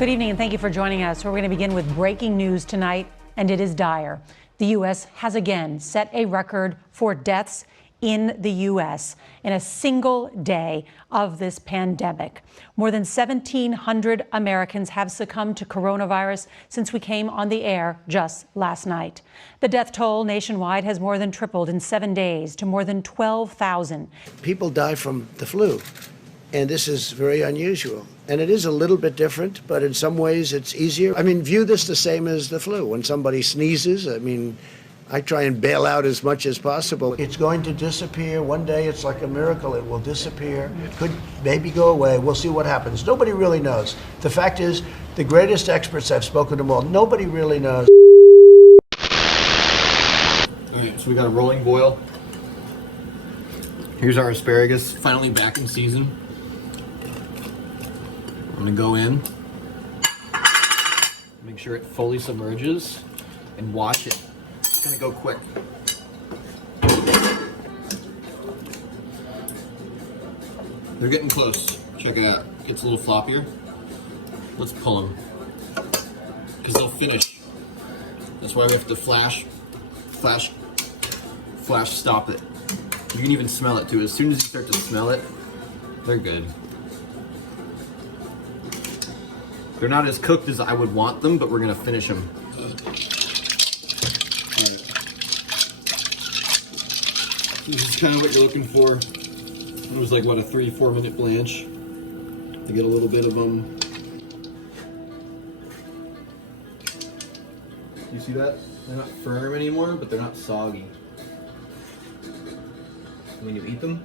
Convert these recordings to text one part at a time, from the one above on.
Good evening and thank you for joining us. We're going to begin with breaking news tonight, and it is dire. The U.S. has again set a record for deaths in the U.S. in a single day of this pandemic. More than 1,700 Americans have succumbed to coronavirus since we came on the air just last night. The death toll nationwide has more than tripled in 7 days to more than 12,000. People die from the flu, and this is very unusual. And it is a little bit different, but in some ways it's easier. I mean, view this the same as the flu. When somebody sneezes, I try and bail out as much as possible. It's going to disappear. One day it's like a miracle. It will disappear. It could maybe go away. We'll see what happens. Nobody really knows. The fact is, the greatest experts, I've spoken to them all, nobody really knows. All right, so we got a rolling boil. Here's our asparagus, finally back in season. I'm gonna go in, make sure it fully submerges, and wash it. It's gonna go quick. They're getting close. Check it out. Gets a little floppier. Let's pull them, because they'll finish. That's why we have to flash stop it. You can even smell it too. As soon as you start to smell it, they're good. They're not as cooked as I would want them, but we're gonna finish them. Alright. This is kind of what you're looking for. It was like, what, a 3-4 minute blanch to get a little bit of them. You see that? They're not firm anymore, but they're not soggy. When you eat them,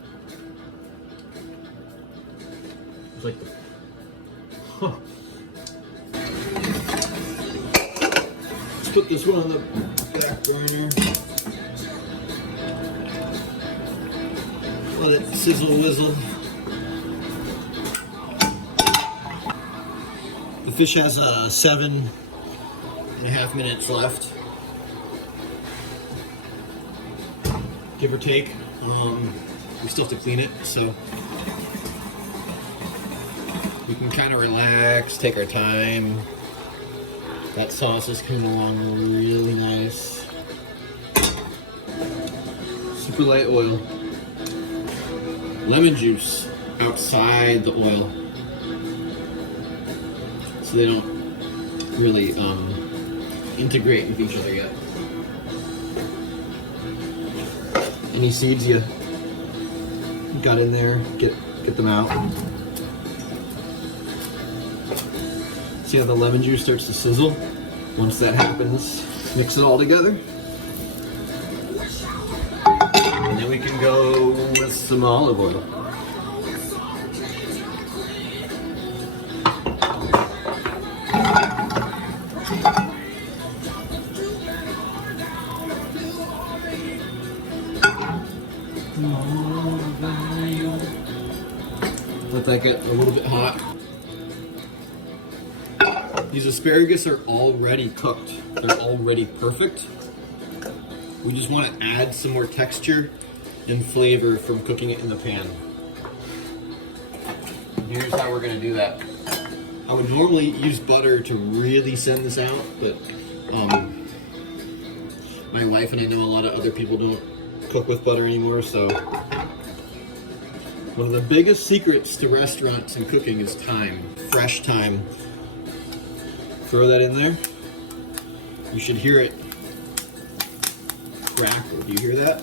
it's like the... Let's put this one on the back burner. Let it sizzle whizzle. The fish has 7.5 minutes left, give or take. We still have to clean it, so we can kind of relax, take our time. That sauce is coming along really nice. Super light oil. Lemon juice outside the oil, so they don't really integrate with each other yet. Any seeds you got in there, get them out. See how the lemon juice starts to sizzle? Once that happens, mix it all together. And then we can go with some olive oil. Let that get a little bit hot. These asparagus are already cooked. They're already perfect. We just want to add some more texture and flavor from cooking it in the pan. Here's how we're going to do that. I would normally use butter to really send this out, but my wife and I know a lot of other people don't cook with butter anymore, so one of the biggest secrets to restaurants and cooking is thyme, fresh thyme. Throw that in there. You should hear it crackle. Do you hear that?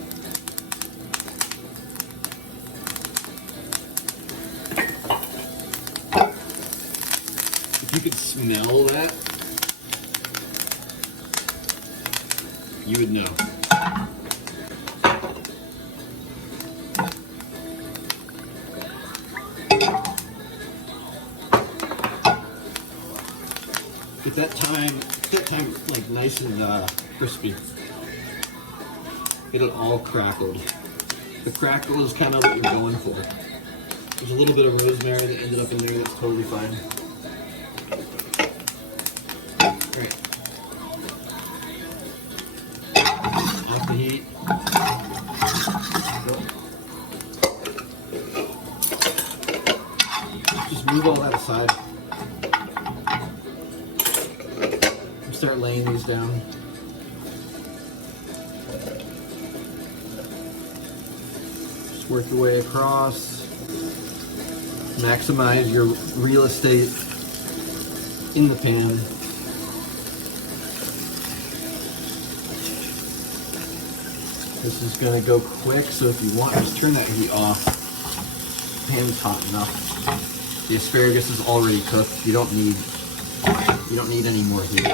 If you could smell that, you would know. Get that thyme like nice and crispy. Get it all crackled. The crackle is kind of what you're going for. There's a little bit of rosemary that ended up in there that's totally fine. Alright. Off the heat. Just move all that aside. start laying these down. Just work your way across. Maximize your real estate in the pan. This is gonna go quick, so if you want, just turn that heat off. Pan's hot enough. The asparagus is already cooked. You don't need any more heat.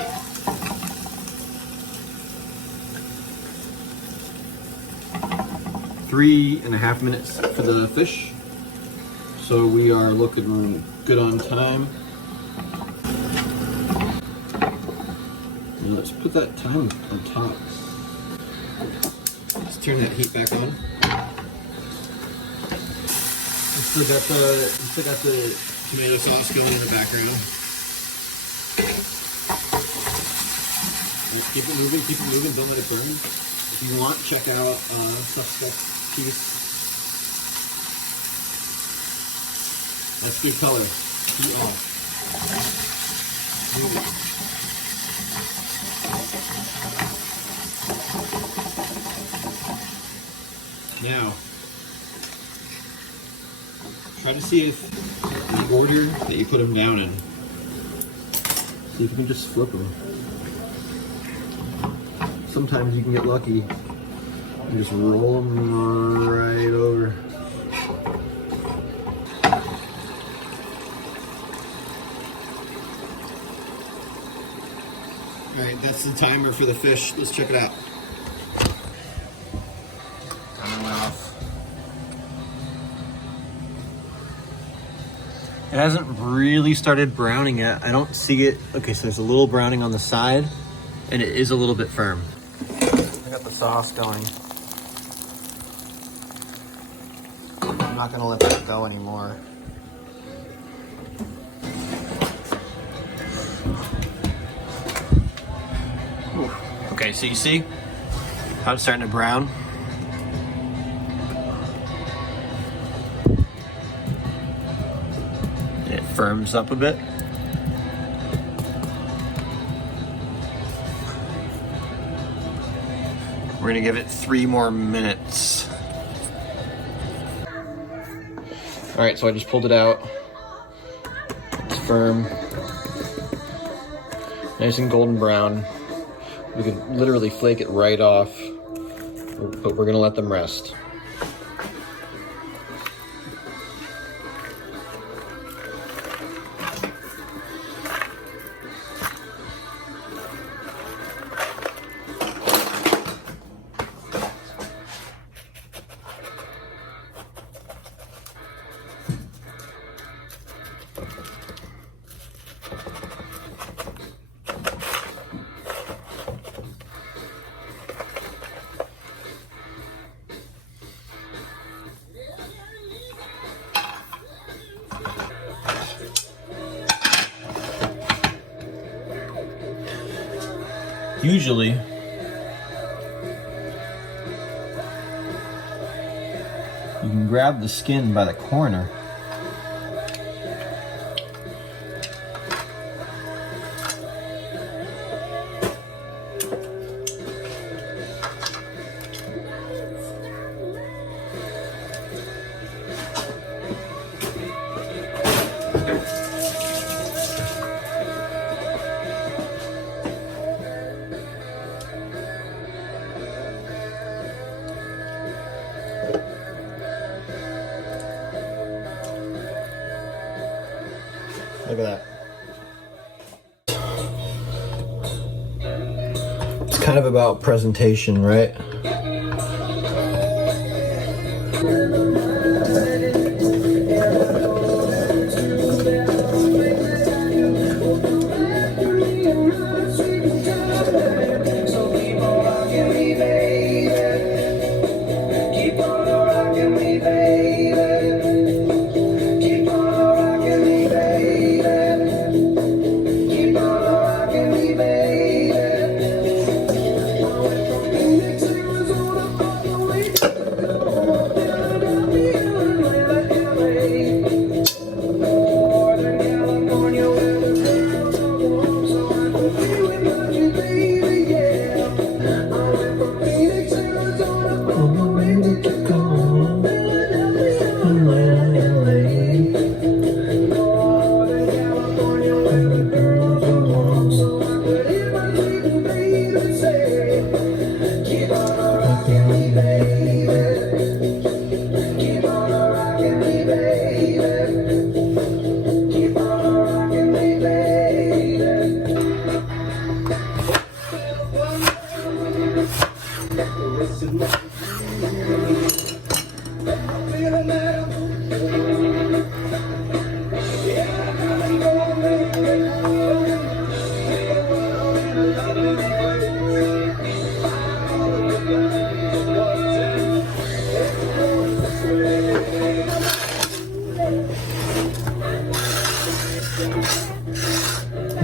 Three and a half minutes for the fish. So we are looking good on time. And let's put that thyme on top. Let's turn that heat back on. We still got the tomato sauce going in the background. Just keep it moving, don't let it burn. If you want, check out suspect piece. That's good color. Heat off. Now, try to see if the order that you put them down in. See if you can just flip them. Sometimes you can get lucky and just roll them right over. Alright, that's the timer for the fish. Let's check it out. Timer off. It hasn't really started browning yet. I don't see it. Okay, so there's a little browning on the side, and it is a little bit firm. I got the sauce going. I'm not gonna let that go anymore. Ooh. Okay, so you see how it's starting to brown? And it firms up a bit. We're gonna give it 3 more minutes. All right, so I just pulled it out. It's firm, nice and golden brown. We could literally flake it right off, but we're gonna let them rest. Usually, you can grab the skin by the corner. Look at that. It's kind of about presentation, right?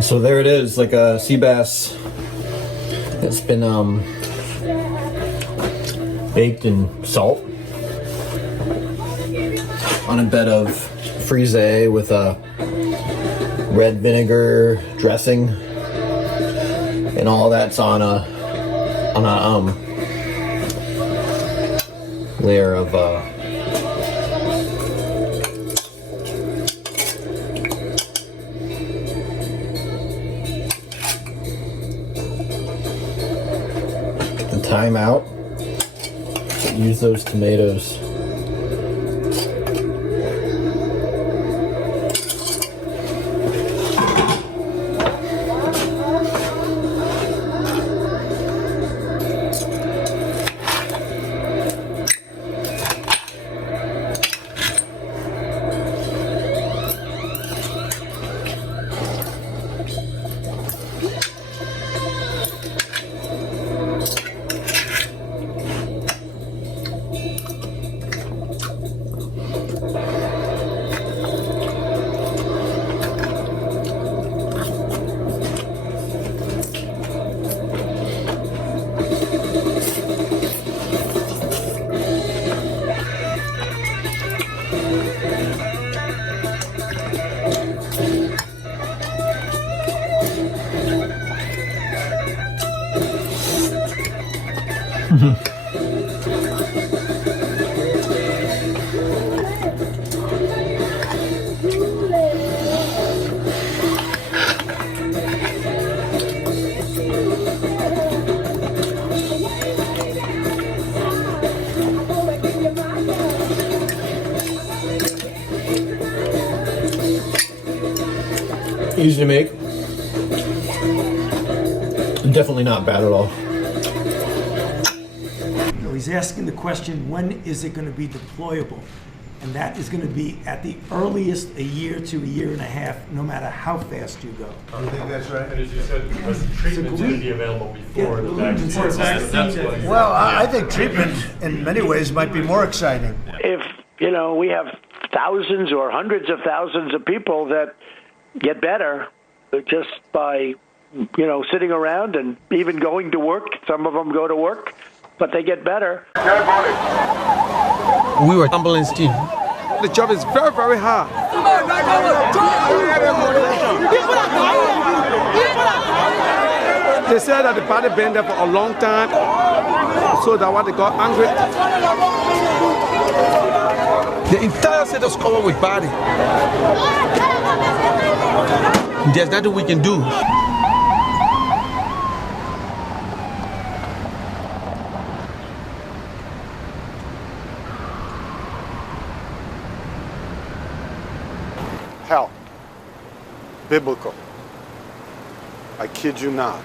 So there it is, like a sea bass that's been baked in salt on a bed of frisée with a red vinegar dressing, and all that's on a layer of the thyme out. Use those tomatoes. Easy to make. Definitely not bad at all. He's asking the question, when is it going to be deployable? And that is going to be at the earliest a year to a year and a half, no matter how fast you go. I think that's right. And as you said, because the treatment's going to be available before the vaccine. That's why. Well, I think treatment in many ways might be more exciting. If, we have thousands or hundreds of thousands of people that get better just by, sitting around and even going to work. Some of them go to work, but they get better. We were tumbling steam. The job is very, very hard. They said that the body been there for a long time, so that what they got angry. The entire set is covered with body. There's nothing we can do. Hell. Biblical. I kid you not.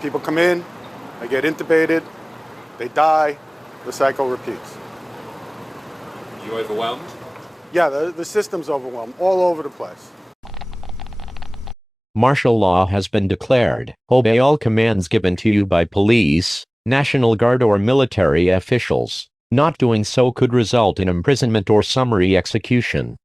People come in, they get intubated, they die, the cycle repeats. You overwhelmed? Yeah, the system's overwhelmed all over the place. Martial law has been declared. Obey all commands given to you by police, National Guard or military officials. Not doing so could result in imprisonment or summary execution.